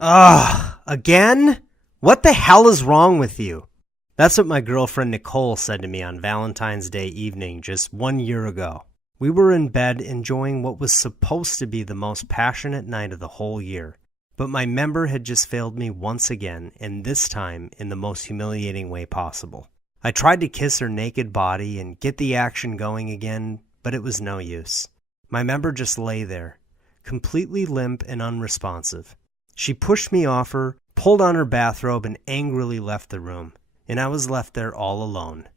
Ugh, again? What the hell is wrong with you? That's what my girlfriend Nicole said to me on Valentine's Day evening just 1 year ago. We were in bed enjoying what was supposed to be the most passionate night of the whole year. But my member had just failed me once again, and this time in the most humiliating way possible. I tried to kiss her naked body and get the action going again, but it was no use. My member just lay there, completely limp and unresponsive. She pushed me off her, pulled on her bathrobe, and angrily left the room, and I was left there all alone,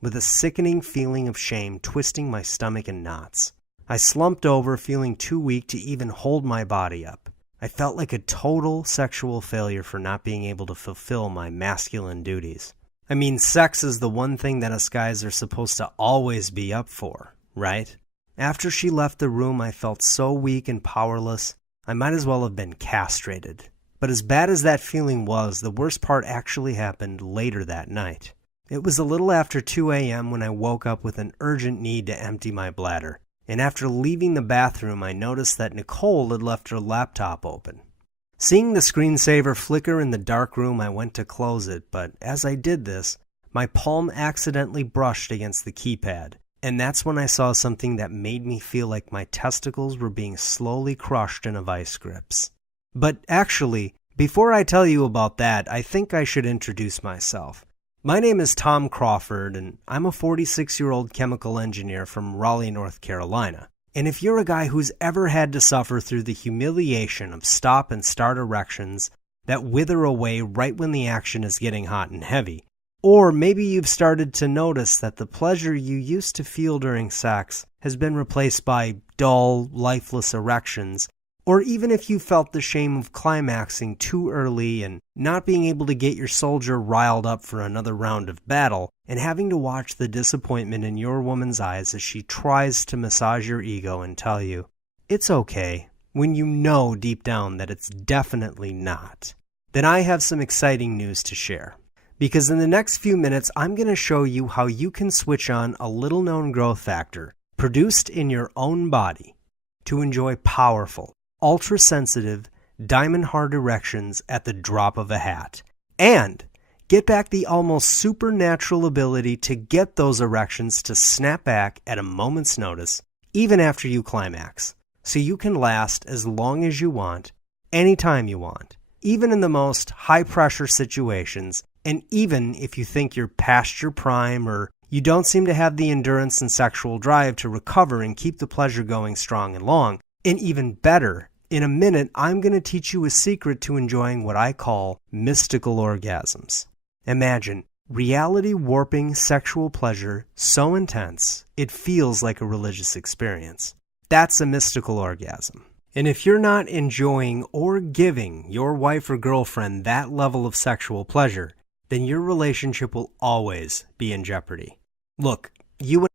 with a sickening feeling of shame twisting my stomach in knots. I slumped over, feeling too weak to even hold my body up. I felt like a total sexual failure for not being able to fulfill my masculine duties. I mean, sex is the one thing that us guys are supposed to always be up for, right? After she left the room, I felt so weak and powerless, I might as well have been castrated. But as bad as that feeling was, the worst part actually happened later that night. It was a little after 2 a.m. when I woke up with an urgent need to empty my bladder. And after leaving the bathroom, I noticed that Nicole had left her laptop open. Seeing the screensaver flicker in the dark room, I went to close it, but as I did this, my palm accidentally brushed against the keypad. And that's when I saw something that made me feel like my testicles were being slowly crushed in a vice grips. But actually, before I tell you about that, I think I should introduce myself. My name is Tom Crawford, and I'm a 46-year-old chemical engineer from Raleigh, North Carolina. And if you're a guy who's ever had to suffer through the humiliation of stop and start erections that wither away right when the action is getting hot and heavy, or maybe you've started to notice that the pleasure you used to feel during sex has been replaced by dull, lifeless erections, or even if you felt the shame of climaxing too early and not being able to get your soldier riled up for another round of battle, and having to watch the disappointment in your woman's eyes as she tries to massage your ego and tell you, it's okay, when you know deep down that it's definitely not, then I have some exciting news to share. Because in the next few minutes, I'm going to show you how you can switch on a little-known growth factor produced in your own body to enjoy powerful, ultra-sensitive, diamond-hard erections at the drop of a hat, and get back the almost supernatural ability to get those erections to snap back at a moment's notice, even after you climax, so you can last as long as you want, anytime you want, even in the most high-pressure situations. And even if you think you're past your prime or you don't seem to have the endurance and sexual drive to recover and keep the pleasure going strong and long, and even better, in a minute I'm going to teach you a secret to enjoying what I call mystical orgasms. Imagine reality warping sexual pleasure so intense it feels like a religious experience. That's a mystical orgasm. And if you're not enjoying or giving your wife or girlfriend that level of sexual pleasure, then your relationship will always be in jeopardy. Look, you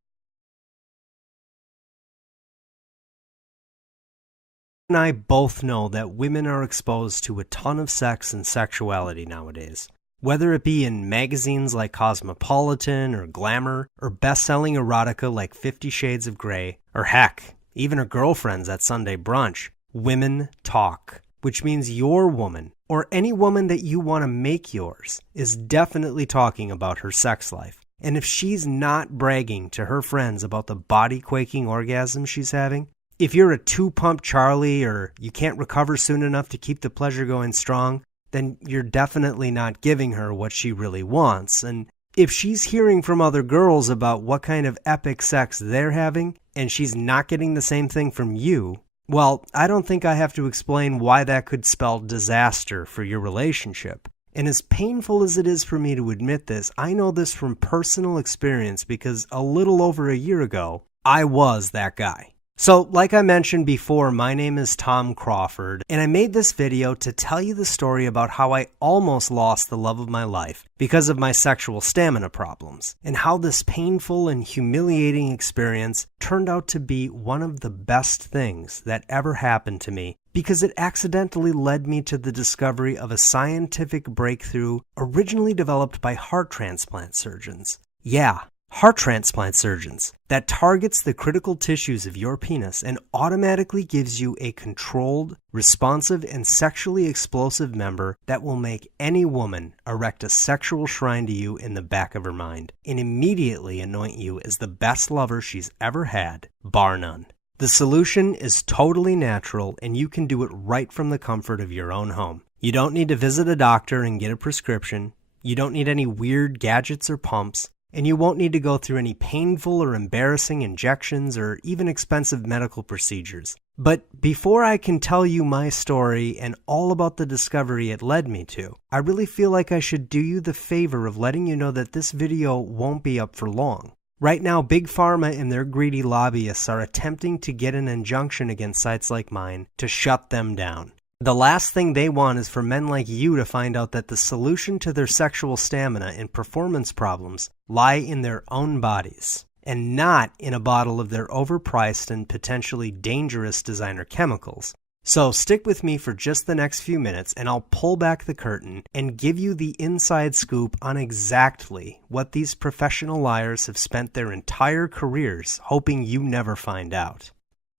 and I both know that women are exposed to a ton of sex and sexuality nowadays. Whether it be in magazines like Cosmopolitan or Glamour, or best-selling erotica like 50 Shades of Grey, or heck, even her girlfriends at Sunday brunch, women talk. Which means your woman, or any woman that you want to make yours, is definitely talking about her sex life. And if she's not bragging to her friends about the body-quaking orgasm she's having, if you're a two-pump Charlie or you can't recover soon enough to keep the pleasure going strong, then you're definitely not giving her what she really wants. And if she's hearing from other girls about what kind of epic sex they're having, and she's not getting the same thing from you, well, I don't think I have to explain why that could spell disaster for your relationship. And as painful as it is for me to admit this, I know this from personal experience because a little over a year ago, I was that guy. So, like I mentioned before, my name is Tom Crawford, and I made this video to tell you the story about how I almost lost the love of my life because of my sexual stamina problems, and how this painful and humiliating experience turned out to be one of the best things that ever happened to me because it accidentally led me to the discovery of a scientific breakthrough originally developed by heart transplant surgeons. Yeah, heart transplant surgeons that targets the critical tissues of your penis and automatically gives you a controlled, responsive, and sexually explosive member that will make any woman erect a sexual shrine to you in the back of her mind and immediately anoint you as the best lover she's ever had, bar none. The solution is totally natural, and you can do it right from the comfort of your own home. You don't need to visit a doctor and get a prescription. You don't need any weird gadgets or pumps. And you won't need to go through any painful or embarrassing injections or even expensive medical procedures. But before I can tell you my story and all about the discovery it led me to, I really feel like I should do you the favor of letting you know that this video won't be up for long. Right now, Big Pharma and their greedy lobbyists are attempting to get an injunction against sites like mine to shut them down. The last thing they want is for men like you to find out that the solution to their sexual stamina and performance problems lie in their own bodies, and not in a bottle of their overpriced and potentially dangerous designer chemicals. So stick with me for just the next few minutes and I'll pull back the curtain and give you the inside scoop on exactly what these professional liars have spent their entire careers hoping you never find out.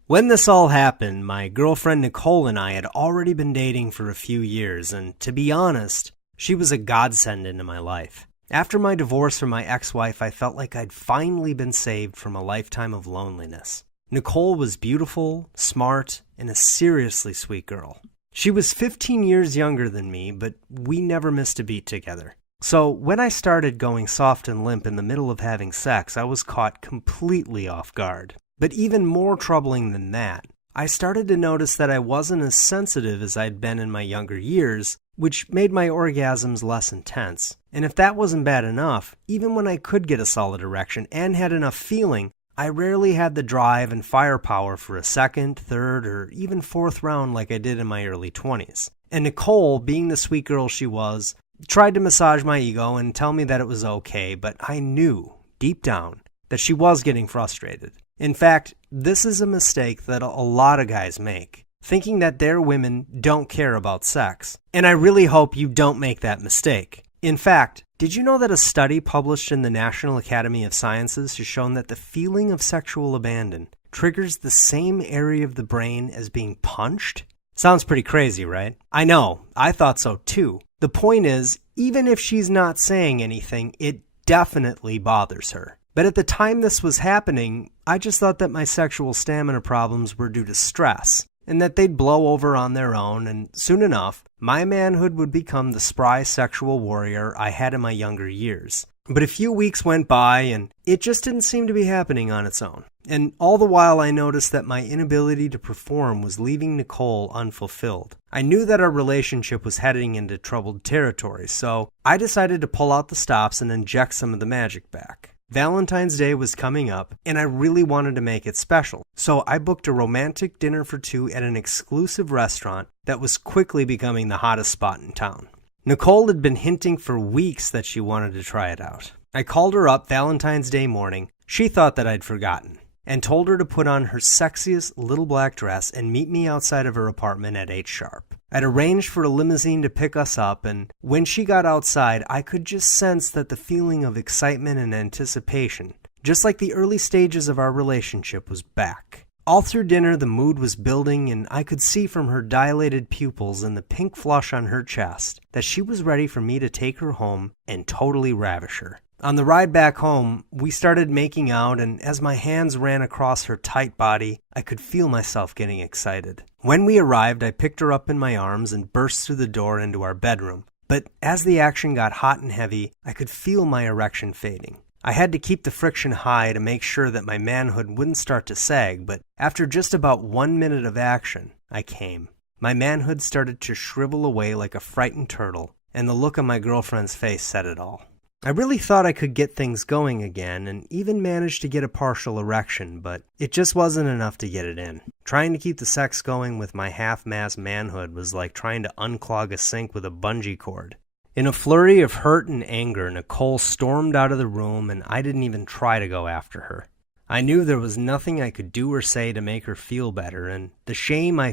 When this all happened, my girlfriend Nicole and I had already been dating for a few years, and to be honest, she was a godsend into my life. After my divorce from my ex-wife, I felt like I'd finally been saved from a lifetime of loneliness. Nicole was beautiful, smart, and a seriously sweet girl. She was 15 years younger than me, but we never missed a beat together. So when I started going soft and limp in the middle of having sex, I was caught completely off guard. But even more troubling than that, I started to notice that I wasn't as sensitive as I'd been in my younger years, which made my orgasms less intense. And if that wasn't bad enough, even when I could get a solid erection and had enough feeling, I rarely had the drive and firepower for a second, third, or even fourth round like I did in my early 20s. And Nicole, being the sweet girl she was, tried to massage my ego and tell me that it was okay, but I knew, deep down, that she was getting frustrated. In fact, this is a mistake that a lot of guys make, thinking that their women don't care about sex. And I really hope you don't make that mistake. In fact, did you know that a study published in the National Academy of Sciences has shown that the feeling of sexual abandon triggers the same area of the brain as being punched? Sounds pretty crazy, right? I know, I thought so too. The point is, even if she's not saying anything, it definitely bothers her. But at the time this was happening, I just thought that my sexual stamina problems were due to stress, and that they'd blow over on their own, and soon enough, my manhood would become the spry sexual warrior I had in my younger years. But a few weeks went by, and it just didn't seem to be happening on its own. And all the while I noticed that my inability to perform was leaving Nicole unfulfilled. I knew that our relationship was heading into troubled territory, so I decided to pull out the stops and inject some of the magic back. Valentine's Day was coming up, and I really wanted to make it special, so I booked a romantic dinner for two at an exclusive restaurant that was quickly becoming the hottest spot in town. Nicole had been hinting for weeks that she wanted to try it out. I called her up Valentine's Day morning. She thought that I'd forgotten, and told her to put on her sexiest little black dress and meet me outside of her apartment at 8 sharp. I'd arranged for a limousine to pick us up, and when she got outside, I could just sense that the feeling of excitement and anticipation, just like the early stages of our relationship, was back. All through dinner, the mood was building, and I could see from her dilated pupils and the pink flush on her chest that she was ready for me to take her home and totally ravish her. On the ride back home, we started making out, and as my hands ran across her tight body, I could feel myself getting excited. When we arrived, I picked her up in my arms and burst through the door into our bedroom. But as the action got hot and heavy, I could feel my erection fading. I had to keep the friction high to make sure that my manhood wouldn't start to sag, but after just about 1 minute of action, I came. My manhood started to shrivel away like a frightened turtle, and the look on my girlfriend's face said it all. I really thought I could get things going again and even managed to get a partial erection, but it just wasn't enough to get it in. Trying to keep the sex going with my half-mast manhood was like trying to unclog a sink with a bungee cord. In a flurry of hurt and anger, Nicole stormed out of the room, and I didn't even try to go after her. I knew there was nothing I could do or say to make her feel better, and the shame I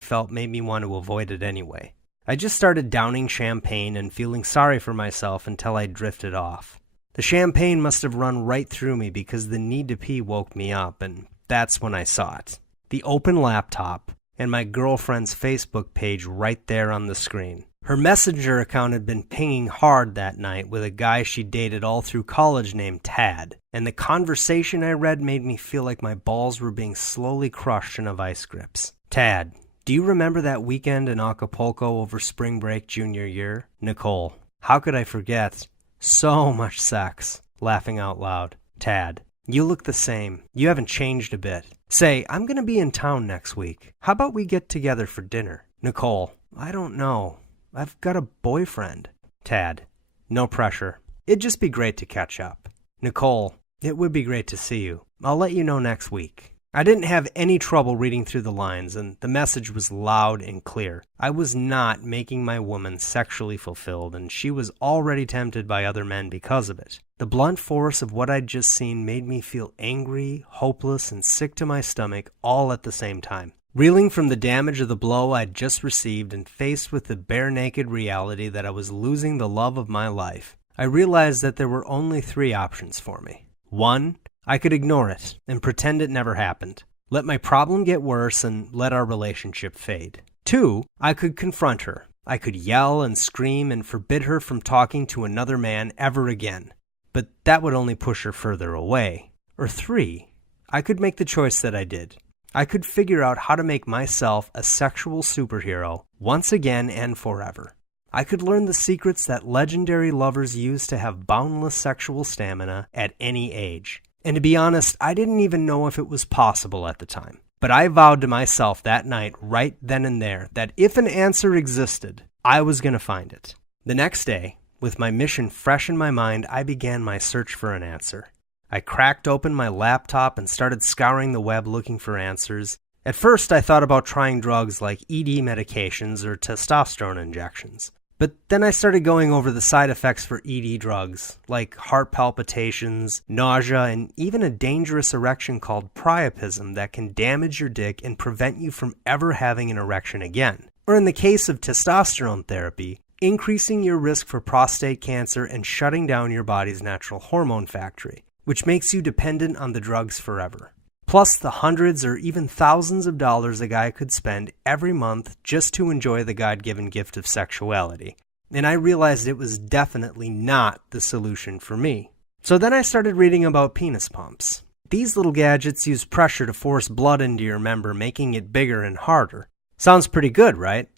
felt made me want to avoid it anyway. I just started downing champagne and feeling sorry for myself until I drifted off. The champagne must have run right through me because the need to pee woke me up, and that's when I saw it. The open laptop and my girlfriend's Facebook page right there on the screen. Her Messenger account had been pinging hard that night with a guy she dated all through college named Tad, and the conversation I read made me feel like my balls were being slowly crushed in a vice grips. Tad, do you remember that weekend in Acapulco over spring break junior year? Nicole, how could I forget? So much sex. Laughing out loud. Tad, you look the same. You haven't changed a bit. Say, I'm gonna be in town next week. How about we get together for dinner? Nicole, I don't know. I've got a boyfriend. Tad, no pressure. It'd just be great to catch up. Nicole, it would be great to see you. I'll let you know next week. I didn't have any trouble reading through the lines, and the message was loud and clear. I was not making my woman sexually fulfilled, and she was already tempted by other men because of it. The blunt force of what I'd just seen made me feel angry, hopeless, and sick to my stomach all at the same time. Reeling from the damage of the blow I'd just received and faced with the bare-naked reality that I was losing the love of my life, I realized that there were only 3 options for me. 1, I could ignore it and pretend it never happened. Let my problem get worse and let our relationship fade. 2, I could confront her. I could yell and scream and forbid her from talking to another man ever again. But that would only push her further away. Or 3, I could make the choice that I did. I could figure out how to make myself a sexual superhero once again and forever. I could learn the secrets that legendary lovers use to have boundless sexual stamina at any age. And to be honest, I didn't even know if it was possible at the time. But I vowed to myself that night, right then and there, that if an answer existed, I was going to find it. The next day, with my mission fresh in my mind, I began my search for an answer. I cracked open my laptop and started scouring the web looking for answers. At first, I thought about trying drugs like ED medications or testosterone injections. But then I started going over the side effects for ED drugs, like heart palpitations, nausea, and even a dangerous erection called priapism that can damage your dick and prevent you from ever having an erection again. Or in the case of testosterone therapy, increasing your risk for prostate cancer and shutting down your body's natural hormone factory, which makes you dependent on the drugs forever. Plus the hundreds or even thousands of dollars a guy could spend every month just to enjoy the God-given gift of sexuality. And I realized it was definitely not the solution for me. So then I started reading about penis pumps. These little gadgets use pressure to force blood into your member, making it bigger and harder. Sounds pretty good, right?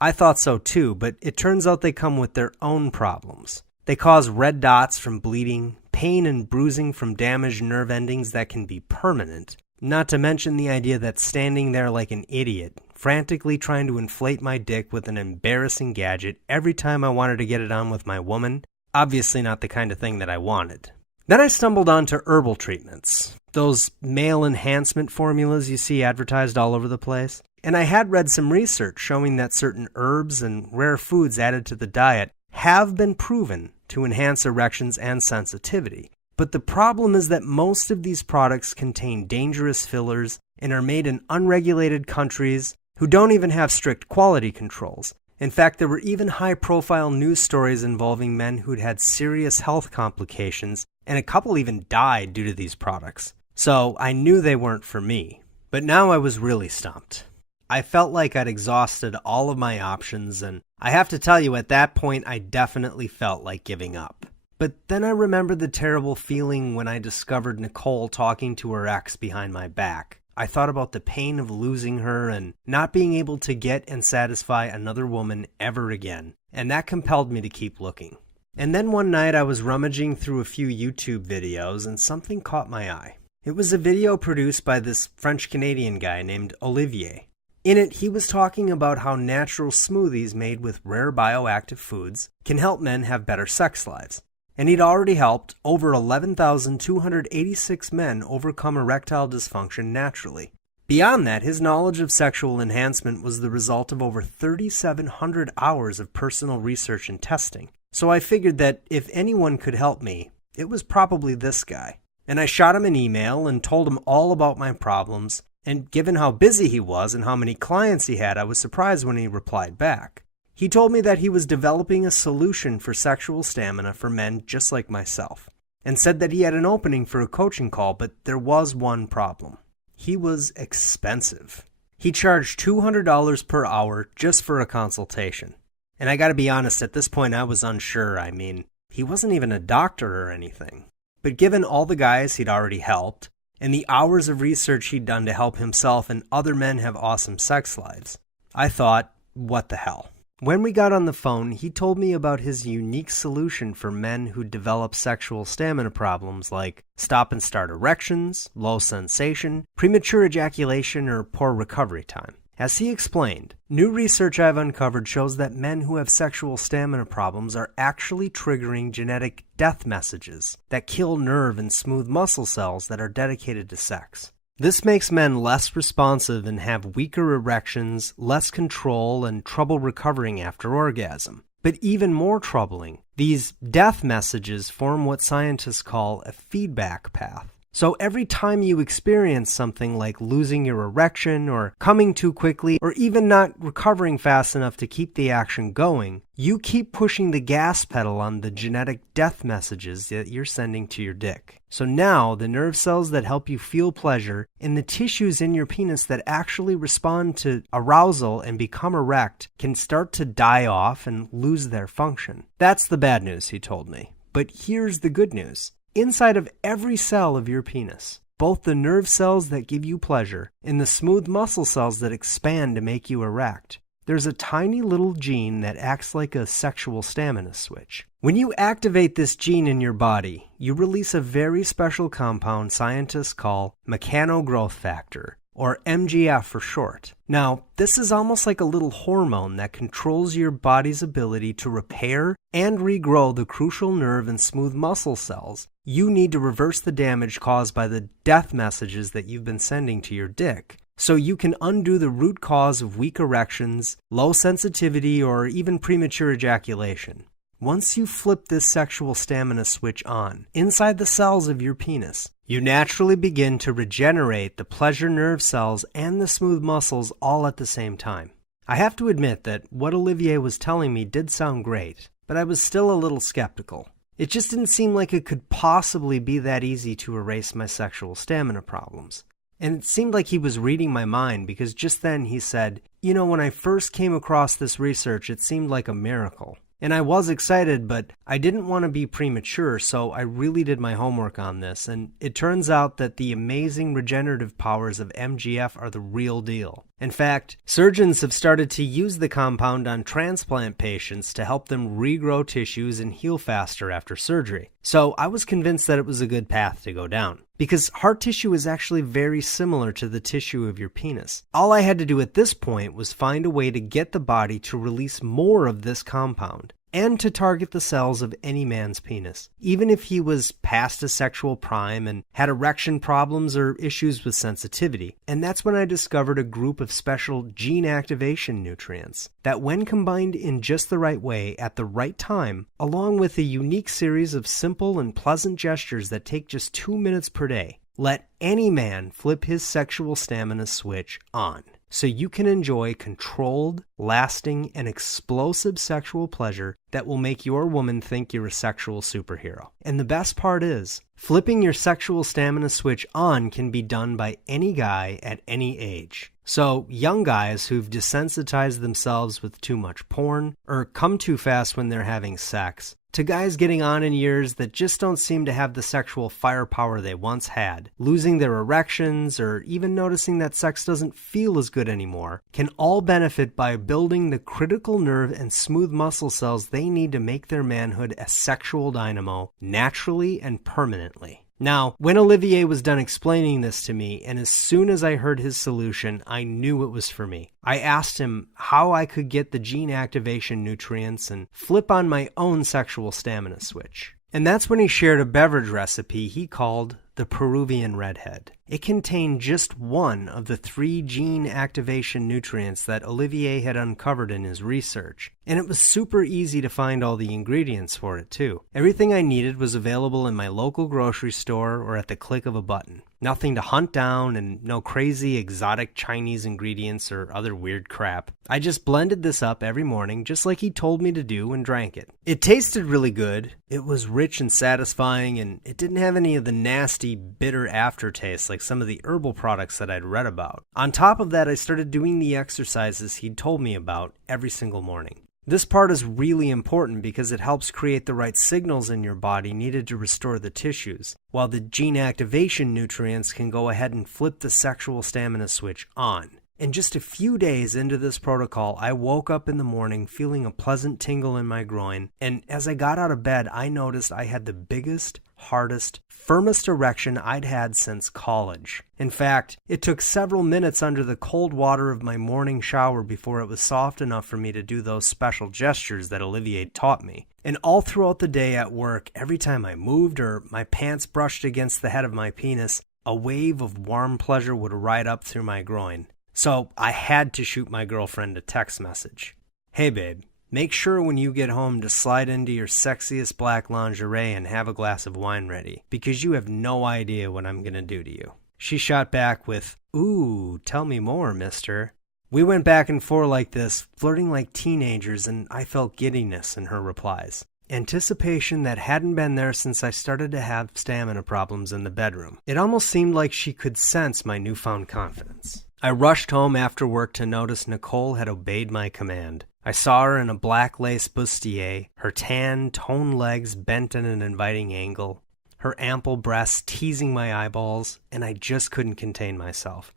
I thought so too, but it turns out they come with their own problems. They cause red dots from bleeding, pain and bruising from damaged nerve endings that can be permanent, not to mention the idea that standing there like an idiot, frantically trying to inflate my dick with an embarrassing gadget every time I wanted to get it on with my woman, obviously not the kind of thing that I wanted. Then I stumbled onto herbal treatments, those male enhancement formulas you see advertised all over the place. And I had read some research showing that certain herbs and rare foods added to the diet have been proven to enhance erections and sensitivity. But the problem is that most of these products contain dangerous fillers and are made in unregulated countries who don't even have strict quality controls. In fact, there were even high-profile news stories involving men who'd had serious health complications, and a couple even died due to these products. So I knew they weren't for me. But now I was really stumped. I felt like I'd exhausted all of my options, and I have to tell you, at that point, I definitely felt like giving up. But then I remembered the terrible feeling when I discovered Nicole talking to her ex behind my back. I thought about the pain of losing her and not being able to get and satisfy another woman ever again, and that compelled me to keep looking. And then one night I was rummaging through a few YouTube videos and something caught my eye. It was a video produced by this French-Canadian guy named Olivier. In it, he was talking about how natural smoothies made with rare bioactive foods can help men have better sex lives. And he'd already helped over 11,286 men overcome erectile dysfunction naturally. Beyond that, his knowledge of sexual enhancement was the result of over 3,700 hours of personal research and testing. So I figured that if anyone could help me, it was probably this guy. And I shot him an email and told him all about my problems. And given how busy he was and how many clients he had, I was surprised when he replied back. He told me that he was developing a solution for sexual stamina for men just like myself, and said that he had an opening for a coaching call, but there was one problem. He was expensive. He charged $200 per hour just for a consultation. And I gotta be honest, at this point I was unsure. I mean, he wasn't even a doctor or anything. But given all the guys he'd already helped, and the hours of research he'd done to help himself and other men have awesome sex lives, I thought, what the hell? When we got on the phone, he told me about his unique solution for men who develop sexual stamina problems like stop and start erections, low sensation, premature ejaculation, or poor recovery time. As he explained, new research I've uncovered shows that men who have sexual stamina problems are actually triggering genetic death messages that kill nerve and smooth muscle cells that are dedicated to sex. This makes men less responsive and have weaker erections, less control, and trouble recovering after orgasm. But even more troubling, these death messages form what scientists call a feedback path. So every time you experience something like losing your erection or coming too quickly or even not recovering fast enough to keep the action going, you keep pushing the gas pedal on the genetic death messages that you're sending to your dick. So now the nerve cells that help you feel pleasure and the tissues in your penis that actually respond to arousal and become erect can start to die off and lose their function. That's the bad news, he told me. But here's the good news. Inside of every cell of your penis, both the nerve cells that give you pleasure and the smooth muscle cells that expand to make you erect, there's a tiny little gene that acts like a sexual stamina switch. When you activate this gene in your body, you release a very special compound scientists call mechanogrowth factor, or MGF for short. Now, this is almost like a little hormone that controls your body's ability to repair and regrow the crucial nerve and smooth muscle cells you need to reverse the damage caused by the death messages that you've been sending to your dick, so you can undo the root cause of weak erections, low sensitivity, or even premature ejaculation. Once you flip this sexual stamina switch on, inside the cells of your penis, you naturally begin to regenerate the pleasure nerve cells and the smooth muscles all at the same time. I have to admit that what Olivier was telling me did sound great, but I was still a little skeptical. It just didn't seem like it could possibly be that easy to erase my sexual stamina problems. And it seemed like he was reading my mind because just then he said, when I first came across this research, it seemed like a miracle. And I was excited, but I didn't want to be premature, so I really did my homework on this, and it turns out that the amazing regenerative powers of MGF are the real deal. In fact, surgeons have started to use the compound on transplant patients to help them regrow tissues and heal faster after surgery. So I was convinced that it was a good path to go down, because heart tissue is actually very similar to the tissue of your penis. All I had to do at this point was find a way to get the body to release more of this compound, and to target the cells of any man's penis, even if he was past his sexual prime and had erection problems or issues with sensitivity. And that's when I discovered a group of special gene activation nutrients that, when combined in just the right way at the right time, along with a unique series of simple and pleasant gestures that take just 2 minutes per day, let any man flip his sexual stamina switch on, so you can enjoy controlled, lasting, and explosive sexual pleasure that will make your woman think you're a sexual superhero. And the best part is, flipping your sexual stamina switch on can be done by any guy at any age. So, young guys who've desensitized themselves with too much porn, or come too fast when they're having sex, to guys getting on in years that just don't seem to have the sexual firepower they once had, losing their erections, or even noticing that sex doesn't feel as good anymore, can all benefit by building the critical nerve and smooth muscle cells they need to make their manhood a sexual dynamo naturally and permanently. Now, when Olivier was done explaining this to me, and as soon as I heard his solution, I knew it was for me. I asked him how I could get the gene activation nutrients and flip on my own sexual stamina switch. And that's when he shared a beverage recipe he called the Peruvian Redhead. It contained just one of the 3 gene activation nutrients that Olivier had uncovered in his research. And it was super easy to find all the ingredients for it, too. Everything I needed was available in my local grocery store or at the click of a button. Nothing to hunt down and no crazy exotic Chinese ingredients or other weird crap. I just blended this up every morning just like he told me to do and drank it. It tasted really good. It was rich and satisfying, and it didn't have any of the nasty, bitter aftertaste like some of the herbal products that I'd read about. On top of that, I started doing the exercises he'd told me about every single morning. This part is really important because it helps create the right signals in your body needed to restore the tissues, while the gene activation nutrients can go ahead and flip the sexual stamina switch on. And just a few days into this protocol, I woke up in the morning feeling a pleasant tingle in my groin, and as I got out of bed, I noticed I had the biggest, hardest, firmest erection I'd had since college. In fact, it took several minutes under the cold water of my morning shower before it was soft enough for me to do those special gestures that Olivier taught me. And all throughout the day at work, every time I moved or my pants brushed against the head of my penis, a wave of warm pleasure would ride up through my groin. So I had to shoot my girlfriend a text message. Hey babe, make sure when you get home to slide into your sexiest black lingerie and have a glass of wine ready, because you have no idea what I'm gonna do to you. She shot back with, ooh, tell me more, mister. We went back and forth like this, flirting like teenagers, and I felt giddiness in her replies. Anticipation that hadn't been there since I started to have stamina problems in the bedroom. It almost seemed like she could sense my newfound confidence. I rushed home after work to notice Nicole had obeyed my command. I saw her in a black lace bustier, her tan, toned legs bent at an inviting angle, her ample breasts teasing my eyeballs, and I just couldn't contain myself.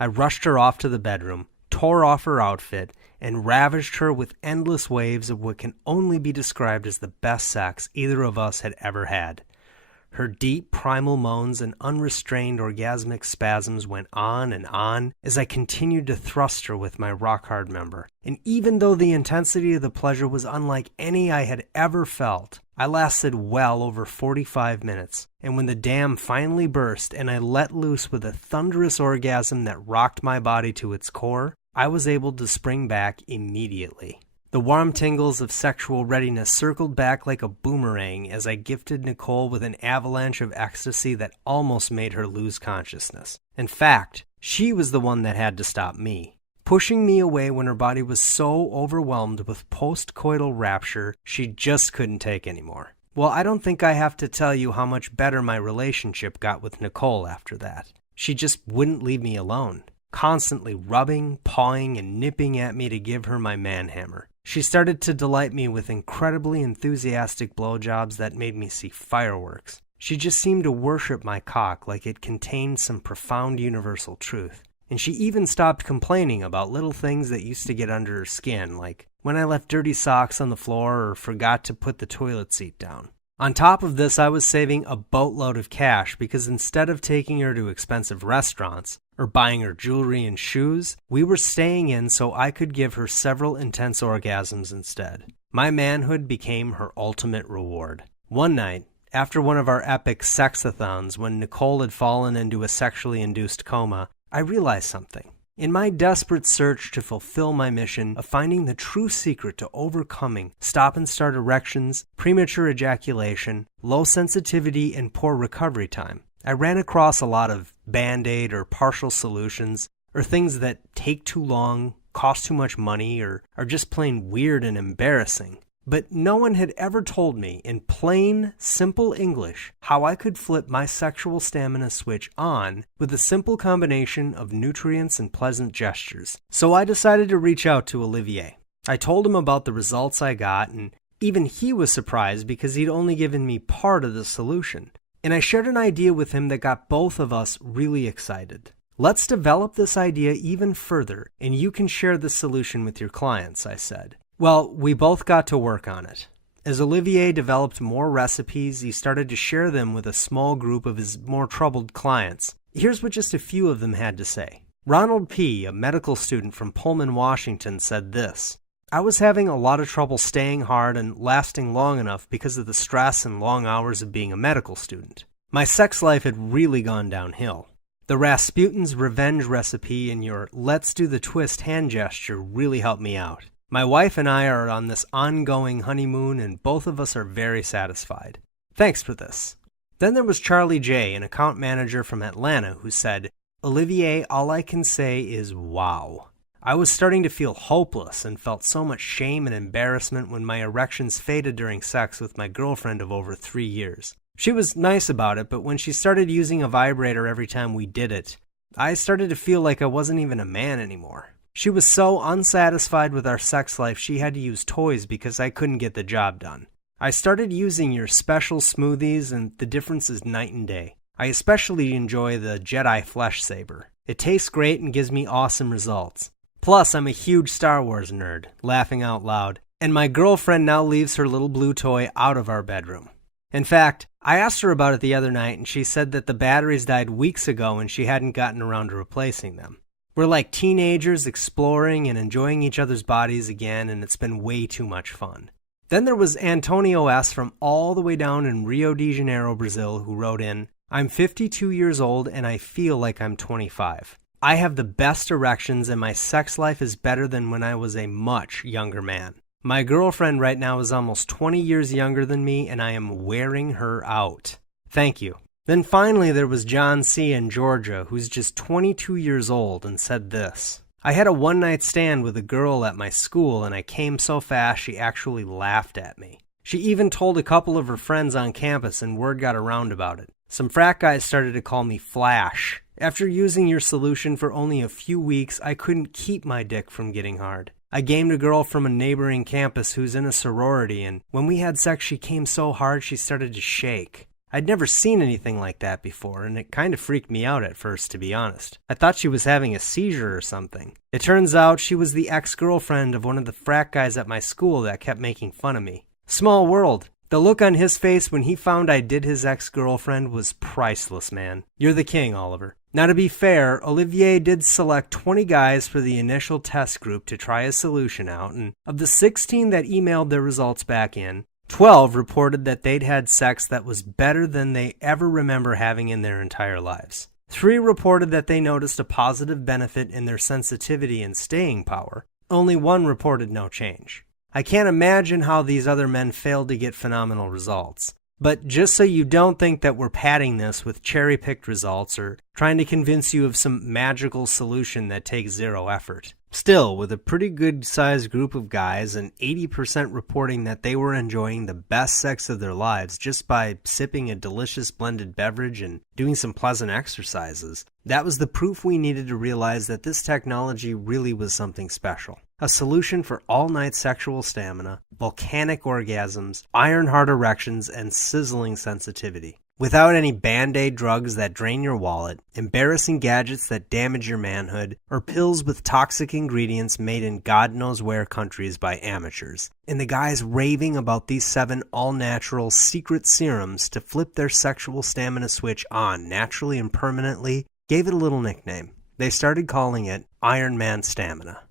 I rushed her off to the bedroom, tore off her outfit, and ravished her with endless waves of what can only be described as the best sex either of us had ever had. Her deep primal moans and unrestrained orgasmic spasms went on and on as I continued to thrust her with my rock-hard member. And even though the intensity of the pleasure was unlike any I had ever felt, I lasted well over 45 minutes. And when the dam finally burst and I let loose with a thunderous orgasm that rocked my body to its core, I was able to spring back immediately. The warm tingles of sexual readiness circled back like a boomerang as I gifted Nicole with an avalanche of ecstasy that almost made her lose consciousness. In fact, she was the one that had to stop me, pushing me away when her body was so overwhelmed with post-coital rapture she just couldn't take anymore. Well, I don't think I have to tell you how much better my relationship got with Nicole after that. She just wouldn't leave me alone, constantly rubbing, pawing, and nipping at me to give her my manhammer. She started to delight me with incredibly enthusiastic blowjobs that made me see fireworks. She just seemed to worship my cock like it contained some profound universal truth. And she even stopped complaining about little things that used to get under her skin, like when I left dirty socks on the floor or forgot to put the toilet seat down. On top of this, I was saving a boatload of cash because instead of taking her to expensive restaurants or buying her jewelry and shoes, we were staying in so I could give her several intense orgasms instead. My manhood became her ultimate reward. One night, after one of our epic sexathons when Nicole had fallen into a sexually induced coma, I realized something. In my desperate search to fulfill my mission of finding the true secret to overcoming stop-and-start erections, premature ejaculation, low sensitivity, and poor recovery time, I ran across a lot of Band-Aid or partial solutions, or things that take too long, cost too much money, or are just plain weird and embarrassing. But no one had ever told me in plain, simple English how I could flip my sexual stamina switch on with a simple combination of nutrients and pleasant gestures. So I decided to reach out to Olivier. I told him about the results I got, and even he was surprised because he'd only given me part of the solution. And I shared an idea with him that got both of us really excited. Let's develop this idea even further, and you can share the solution with your clients, I said. Well, we both got to work on it. As Olivier developed more recipes, he started to share them with a small group of his more troubled clients. Here's what just a few of them had to say. Ronald P., a medical student from Pullman, Washington, said this: I was having a lot of trouble staying hard and lasting long enough because of the stress and long hours of being a medical student. My sex life had really gone downhill. The Rasputin's revenge recipe and your let's do the twist hand gesture really helped me out. My wife and I are on this ongoing honeymoon and both of us are very satisfied. Thanks for this. Then there was Charlie J., an account manager from Atlanta, who said, Olivier, all I can say is wow. I was starting to feel hopeless and felt so much shame and embarrassment when my erections faded during sex with my girlfriend of over 3 years. She was nice about it, but when she started using a vibrator every time we did it, I started to feel like I wasn't even a man anymore. She was so unsatisfied with our sex life she had to use toys because I couldn't get the job done. I started using your special smoothies and the difference is night and day. I especially enjoy the Jedi Flesh Saber. It tastes great and gives me awesome results. Plus, I'm a huge Star Wars nerd, laughing out loud, and my girlfriend now leaves her little blue toy out of our bedroom. In fact, I asked her about it the other night and she said that the batteries died weeks ago and she hadn't gotten around to replacing them. We're like teenagers exploring and enjoying each other's bodies again, and it's been way too much fun. Then there was Antonio S. from all the way down in Rio de Janeiro, Brazil, who wrote in, I'm 52 years old and I feel like I'm 25. I have the best erections and my sex life is better than when I was a much younger man. My girlfriend right now is almost 20 years younger than me and I am wearing her out. Thank you. Then finally there was John C. in Georgia, who's just 22 years old, and said this. I had a one-night stand with a girl at my school and I came so fast she actually laughed at me. She even told a couple of her friends on campus and word got around about it. Some frat guys started to call me Flash. After using your solution for only a few weeks, I couldn't keep my dick from getting hard. I gamed a girl from a neighboring campus who's in a sorority, and when we had sex she came so hard she started to shake. I'd never seen anything like that before, and it kind of freaked me out at first, to be honest. I thought she was having a seizure or something. It turns out she was the ex-girlfriend of one of the frat guys at my school that kept making fun of me. Small world. The look on his face when he found I did his ex-girlfriend was priceless, man. You're the king, Oliver. Now to be fair, Olivier did select 20 guys for the initial test group to try a solution out, and of the 16 that emailed their results back in, 12 reported that they'd had sex that was better than they ever remember having in their entire lives. 3 reported that they noticed a positive benefit in their sensitivity and staying power. Only 1 reported no change. I can't imagine how these other men failed to get phenomenal results. But just so you don't think that we're padding this with cherry-picked results or trying to convince you of some magical solution that takes 0 effort. Still, with a pretty good-sized group of guys and 80% reporting that they were enjoying the best sex of their lives just by sipping a delicious blended beverage and doing some pleasant exercises, that was the proof we needed to realize that this technology really was something special. A solution for all-night sexual stamina, volcanic orgasms, iron-hard erections, and sizzling sensitivity. Without any Band-Aid drugs that drain your wallet, embarrassing gadgets that damage your manhood, or pills with toxic ingredients made in God knows where countries by amateurs. And the guys raving about these 7 all-natural secret serums to flip their sexual stamina switch on naturally and permanently gave it a little nickname. They started calling it Iron Man Stamina,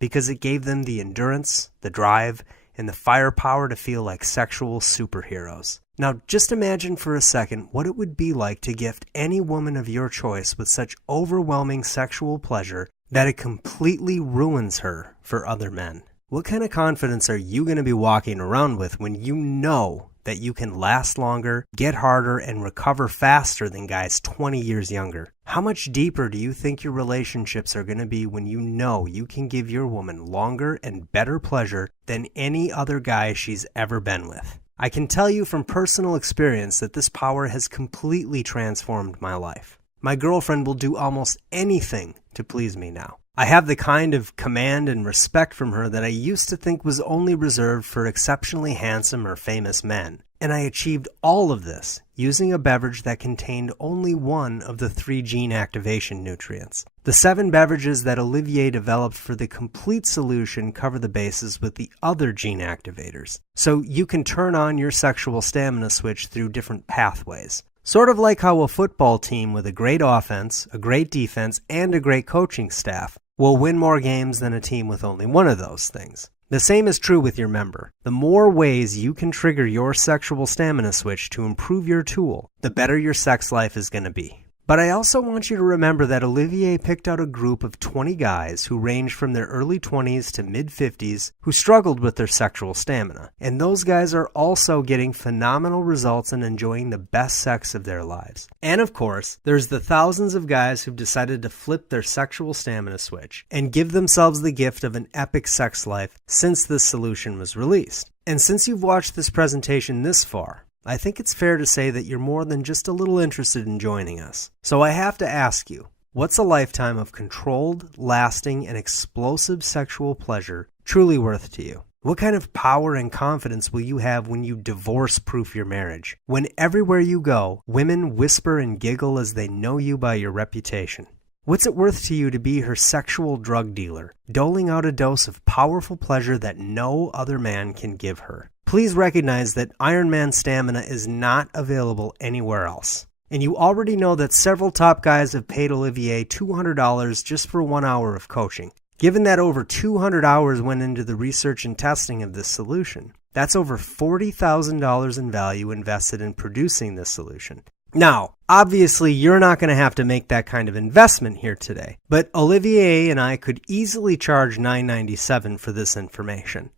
because it gave them the endurance, the drive, and the firepower to feel like sexual superheroes. Now, just imagine for a second what it would be like to gift any woman of your choice with such overwhelming sexual pleasure that it completely ruins her for other men. What kind of confidence are you going to be walking around with when you know that you can last longer, get harder, and recover faster than guys 20 years younger? How much deeper do you think your relationships are going to be when you know you can give your woman longer and better pleasure than any other guy she's ever been with? I can tell you from personal experience that this power has completely transformed my life. My girlfriend will do almost anything to please me now. I have the kind of command and respect from her that I used to think was only reserved for exceptionally handsome or famous men. And I achieved all of this using a beverage that contained only one of the 3 gene activation nutrients. The 7 beverages that Olivier developed for the complete solution cover the bases with the other gene activators. So you can turn on your sexual stamina switch through different pathways. Sort of like how a football team with a great offense, a great defense, and a great coaching staff will win more games than a team with only one of those things. The same is true with your member. The more ways you can trigger your sexual stamina switch to improve your tool, the better your sex life is going to be. But I also want you to remember that Olivier picked out a group of 20 guys who ranged from their early 20s to mid-50s who struggled with their sexual stamina. And those guys are also getting phenomenal results and enjoying the best sex of their lives. And of course, there's the thousands of guys who've decided to flip their sexual stamina switch and give themselves the gift of an epic sex life since this solution was released. And since you've watched this presentation this far, I think it's fair to say that you're more than just a little interested in joining us. So I have to ask you, what's a lifetime of controlled, lasting, and explosive sexual pleasure truly worth to you? What kind of power and confidence will you have when you divorce-proof your marriage? When everywhere you go, women whisper and giggle as they know you by your reputation? What's it worth to you to be her sexual drug dealer, doling out a dose of powerful pleasure that no other man can give her? Please recognize that Iron Man stamina is not available anywhere else. And you already know that several top guys have paid Olivier $200 just for 1 hour of coaching. Given that over 200 hours went into the research and testing of this solution, that's over $40,000 in value invested in producing this solution. Now, obviously, you're not going to have to make that kind of investment here today, but Olivier and I could easily charge $997 for this information.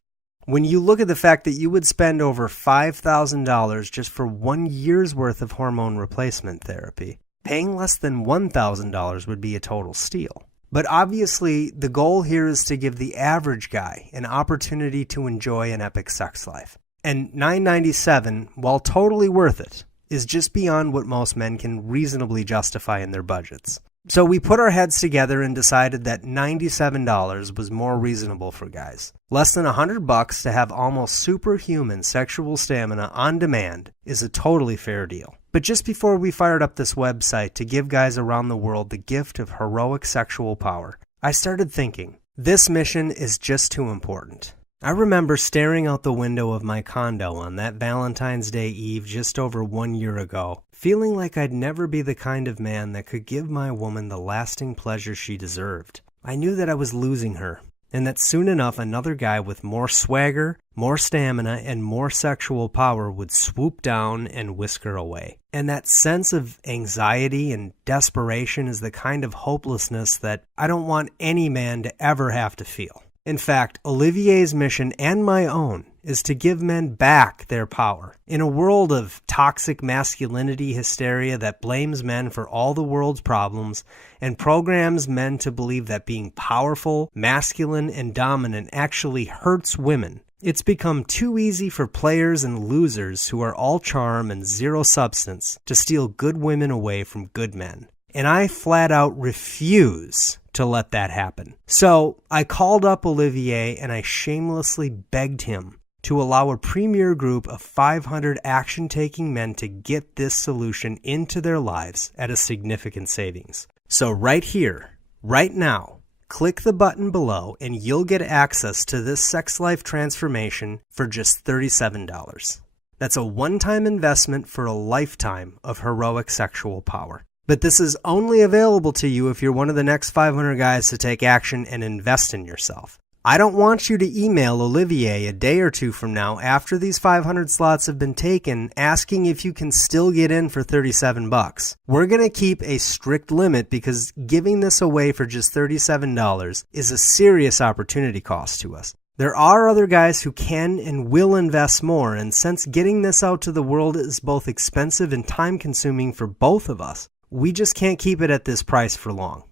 When you look at the fact that you would spend over $5,000 just for 1 year's worth of hormone replacement therapy, paying less than $1,000 would be a total steal. But obviously, the goal here is to give the average guy an opportunity to enjoy an epic sex life. And $997, while totally worth it, is just beyond what most men can reasonably justify in their budgets. So we put our heads together and decided that $97 was more reasonable for guys. Less than $100 to have almost superhuman sexual stamina on demand is a totally fair deal. But just before we fired up this website to give guys around the world the gift of heroic sexual power, I started thinking, this mission is just too important. I remember staring out the window of my condo on that Valentine's Day Eve just over 1 year ago, feeling like I'd never be the kind of man that could give my woman the lasting pleasure she deserved. I knew that I was losing her, and that soon enough another guy with more swagger, more stamina, and more sexual power would swoop down and whisk her away. And that sense of anxiety and desperation is the kind of hopelessness that I don't want any man to ever have to feel. In fact, Olivier's mission and my own is to give men back their power. In a world of toxic masculinity hysteria that blames men for all the world's problems and programs men to believe that being powerful, masculine, and dominant actually hurts women, it's become too easy for players and losers who are all charm and zero substance to steal good women away from good men. And I flat out refuse to let that happen. So I called up Olivier and I shamelessly begged him to allow a premier group of 500 action-taking men to get this solution into their lives at a significant savings. So right here, right now, click the button below and you'll get access to this sex life transformation for just $37. That's a one-time investment for a lifetime of heroic sexual power. But this is only available to you if you're one of the next 500 guys to take action and invest in yourself. I don't want you to email Olivier a day or two from now after these 500 slots have been taken asking if you can still get in for $37. We're going to keep a strict limit because giving this away for just $37 is a serious opportunity cost to us. There are other guys who can and will invest more, and since getting this out to the world is both expensive and time-consuming for both of us, we just can't keep it at this price for long.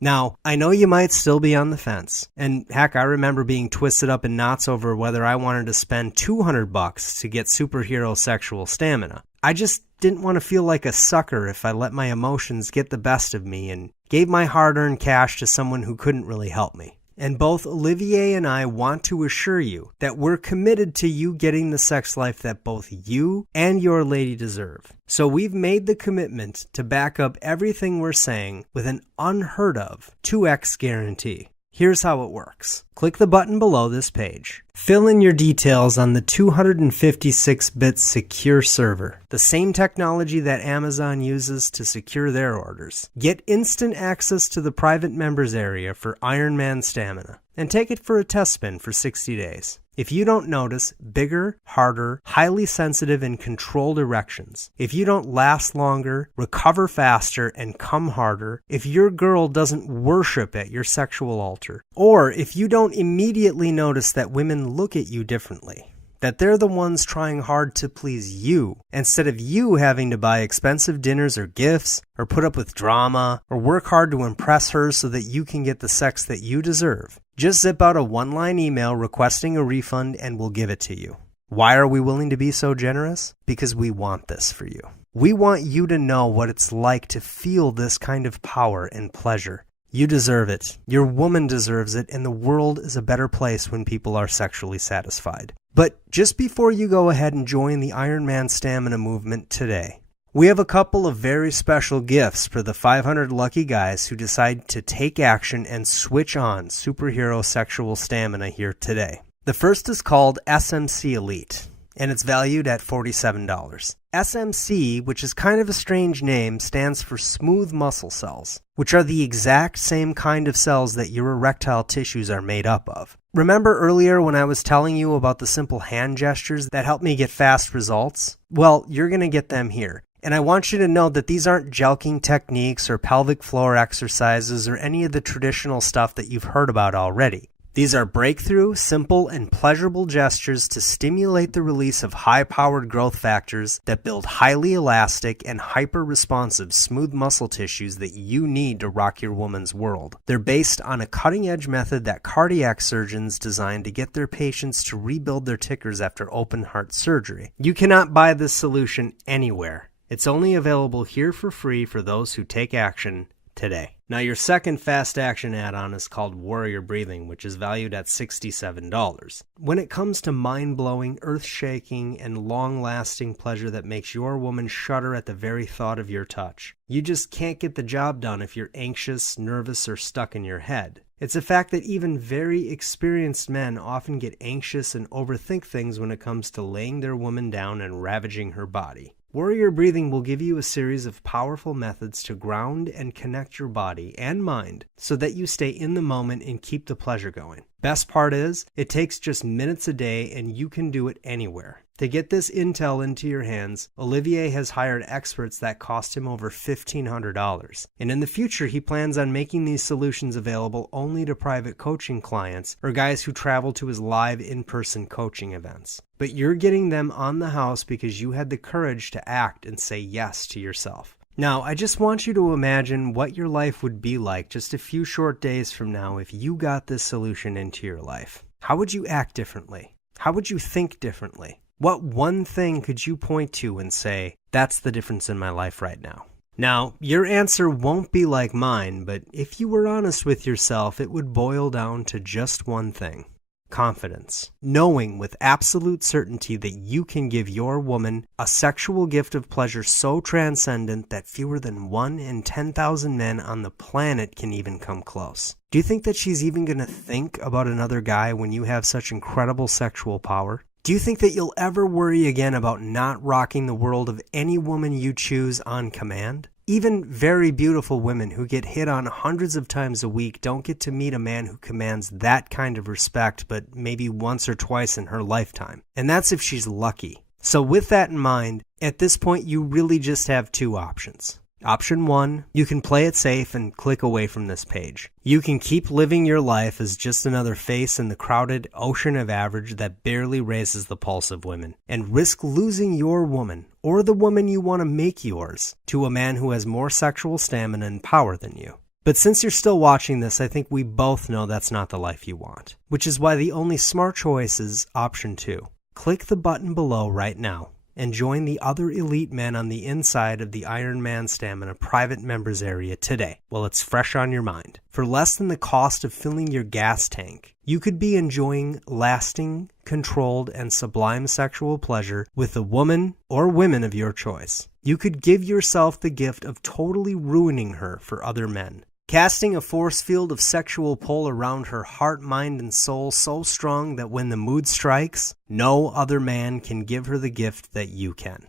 Now, I know you might still be on the fence, and heck, I remember being twisted up in knots over whether I wanted to spend $200 to get superhero sexual stamina. I just didn't want to feel like a sucker if I let my emotions get the best of me and gave my hard-earned cash to someone who couldn't really help me. And both Olivier and I want to assure you that we're committed to you getting the sex life that both you and your lady deserve. So we've made the commitment to back up everything we're saying with an unheard of 2x guarantee. Here's how it works. Click the button below this page. Fill in your details on the 256-bit secure server, the same technology that Amazon uses to secure their orders. Get instant access to the private members area for Iron Man Stamina. and take it for a test spin for 60 days. If you don't notice bigger, harder, highly sensitive and controlled erections, if you don't last longer, recover faster, and come harder, if your girl doesn't worship at your sexual altar, or if you don't immediately notice that women look at you differently, that they're the ones trying hard to please you, instead of you having to buy expensive dinners or gifts, or put up with drama, or work hard to impress her so that you can get the sex that you deserve, just zip out a one-line email requesting a refund and we'll give it to you. Why are we willing to be so generous? Because we want this for you. We want you to know what it's like to feel this kind of power and pleasure. You deserve it. Your woman deserves it, and the world is a better place when people are sexually satisfied. But just before you go ahead and join the Iron Man Stamina movement today, we have a couple of very special gifts for the 500 lucky guys who decide to take action and switch on superhero sexual stamina here today. The first is called SMC Elite, and it's valued at $47. SMC, which is kind of a strange name, stands for smooth muscle cells, which are the exact same kind of cells that your erectile tissues are made up of. Remember earlier when I was telling you about the simple hand gestures that help me get fast results? Well, you're going to get them here. And I want you to know that these aren't jelqing techniques or pelvic floor exercises or any of the traditional stuff that you've heard about already. These are breakthrough, simple, and pleasurable gestures to stimulate the release of high-powered growth factors that build highly elastic and hyper-responsive smooth muscle tissues that you need to rock your woman's world. They're based on a cutting-edge method that cardiac surgeons designed to get their patients to rebuild their tickers after open heart surgery. You cannot buy this solution anywhere. It's only available here for free for those who take action today. Now, your second fast action add-on is called Warrior Breathing, which is valued at $67. When it comes to mind-blowing, earth-shaking, and long-lasting pleasure that makes your woman shudder at the very thought of your touch, you just can't get the job done if you're anxious, nervous, or stuck in your head. It's a fact that even very experienced men often get anxious and overthink things when it comes to laying their woman down and ravaging her body. Warrior Breathing will give you a series of powerful methods to ground and connect your body and mind so that you stay in the moment and keep the pleasure going. Best part is, it takes just minutes a day and you can do it anywhere. To get this intel into your hands, Olivier has hired experts that cost him over $1,500. And in the future, he plans on making these solutions available only to private coaching clients or guys who travel to his live in-person coaching events. But you're getting them on the house because you had the courage to act and say yes to yourself. Now, I just want you to imagine what your life would be like just a few short days from now if you got this solution into your life. How would you act differently? How would you think differently? What one thing could you point to and say, that's the difference in my life right now? Now, your answer won't be like mine, but if you were honest with yourself, it would boil down to just one thing. Confidence. Knowing with absolute certainty that you can give your woman a sexual gift of pleasure so transcendent that fewer than 1 in 10,000 men on the planet can even come close. Do you think that she's even going to think about another guy when you have such incredible sexual power? Do you think that you'll ever worry again about not rocking the world of any woman you choose on command? Even very beautiful women who get hit on hundreds of times a week don't get to meet a man who commands that kind of respect but maybe once or twice in her lifetime. And that's if she's lucky. So with that in mind, at this point you really just have two options. Option 1, you can play it safe and click away from this page. You can keep living your life as just another face in the crowded ocean of average that barely raises the pulse of women, and risk losing your woman, or the woman you want to make yours, to a man who has more sexual stamina and power than you. But since you're still watching this, I think we both know that's not the life you want, which is why the only smart choice is option 2. Click the button below right now and join the other elite men on the inside of the Iron Man Stamina private members area today while it's fresh on your mind. For less than the cost of filling your gas tank, you could be enjoying lasting, controlled, and sublime sexual pleasure with a woman or women of your choice. You could give yourself the gift of totally ruining her for other men, casting a force field of sexual pull around her heart, mind, and soul so strong that when the mood strikes, no other man can give her the gift that you can.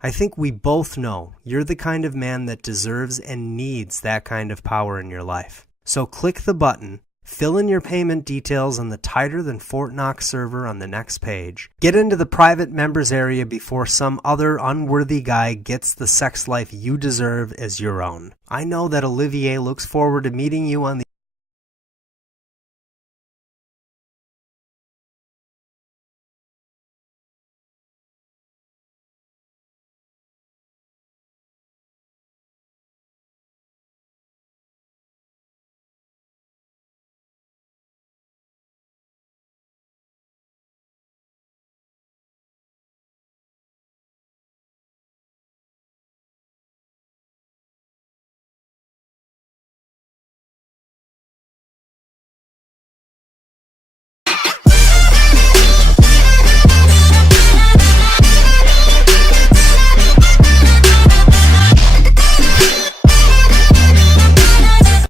I think we both know you're the kind of man that deserves and needs that kind of power in your life. So click the button, Fill in your payment details on the Tighter Than Fort Knox server on the next page. Get into the private members area before some other unworthy guy gets the sex life you deserve as your own. I know that Olivier looks forward to meeting you on the